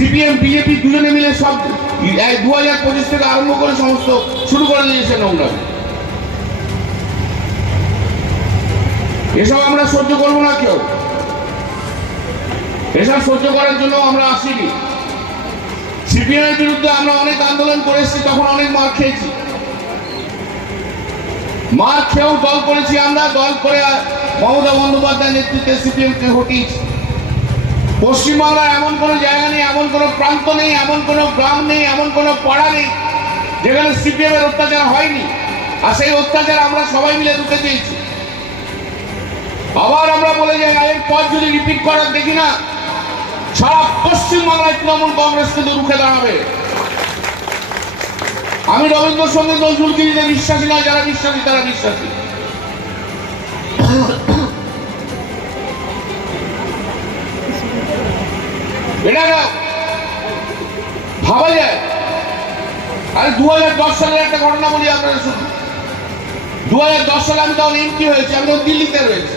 CPM BJP দুজনে মিলে সব 2025 থেকে আরম্ভ করে সমস্ত শুরু করে দিয়েছে নোংরা। এসব আমরা সহ্য করবো না কেউ। এসব সহ্য করার জন্য আমরা আসিনি। সিপিএম এর বিরুদ্ধে আমরা অনেক আন্দোলন করে এসেছি, তখন অনেক মার খেয়েছি। মার খেয়েও দল করেছি আমরা, দল করে মমতা বন্দ্যোপাধ্যায়ের নেতৃত্বে সিপিএম কে হটিয়েছি। পশ্চিমবাংলার এমন কোনো জায়গা নেই, এমন কোনো প্রান্ত নেই, এমন কোনো গ্রাম নেই, এমন কোনো পাড়া নেই যেখানে সিপিএম এর অত্যাচার হয়নি। আর সেই অত্যাচার আমরা সবাই মিলে রুখে দিয়েছি। আবার আমরা বলে যাই, এরপর যদি রিপিট করার দেখি না, সারা পশ্চিমবাংলায় তৃণমূল কংগ্রেস কিন্তু রুখে দাঁড়াবে। আমি রবীন্দ্রসঙ্গীত নজরুলগিরিতে বিশ্বাসী নয়, যারা বিশ্বাসী তারা বিশ্বাসী। এটা ভাবা যায়। আরে 2010 সালের একটা ঘটনা বলি আপনারা শুনুন। 2010 সালে আমি তখন এমপি হয়েছি, আমি তখন দিল্লিতে রয়েছি।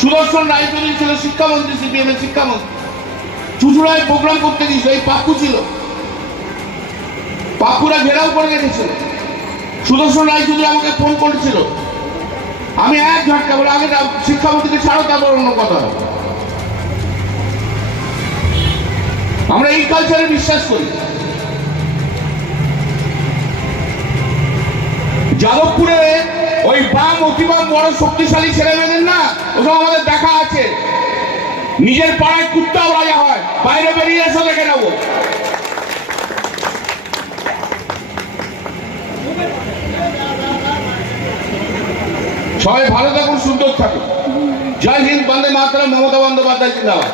সুদর্শন রায়চৌধুরী ছিল শিক্ষামন্ত্রী, সিপিএম এর শিক্ষামন্ত্রী। চুচুড়ায় প্রোগ্রাম করতে গিয়েছিল, এই পাপ্পু ছিল। পাপ্পুরা ঘেরাও করে রেখেছিল। সুদর্শন রায়চৌধুরী আমাকে ফোন করেছিল। আমি এক ঝটকা বলে, আগে শিক্ষামন্ত্রীকে ছাড়ো, তারপর অন্য কথা। আমরা এই কালচারে বিশ্বাস করি। যাদবপুরে ওই বাম অতিবাম বড় শক্তিশালী ছেলে মেয়েদের না, ওসব আমাদের দেখা আছে। নিজের পাড়ায় কুত্তাও রাজা হয়, বাইরে বেরিয়ে এসে দেখে নেবো। সবাই ভালো থাকুন, সুন্দর থাকুন। জয় হিন্দ, বন্দে মাতরম, মমতা বন্দ্যোপাধ্যায় জিন্দাবাদ।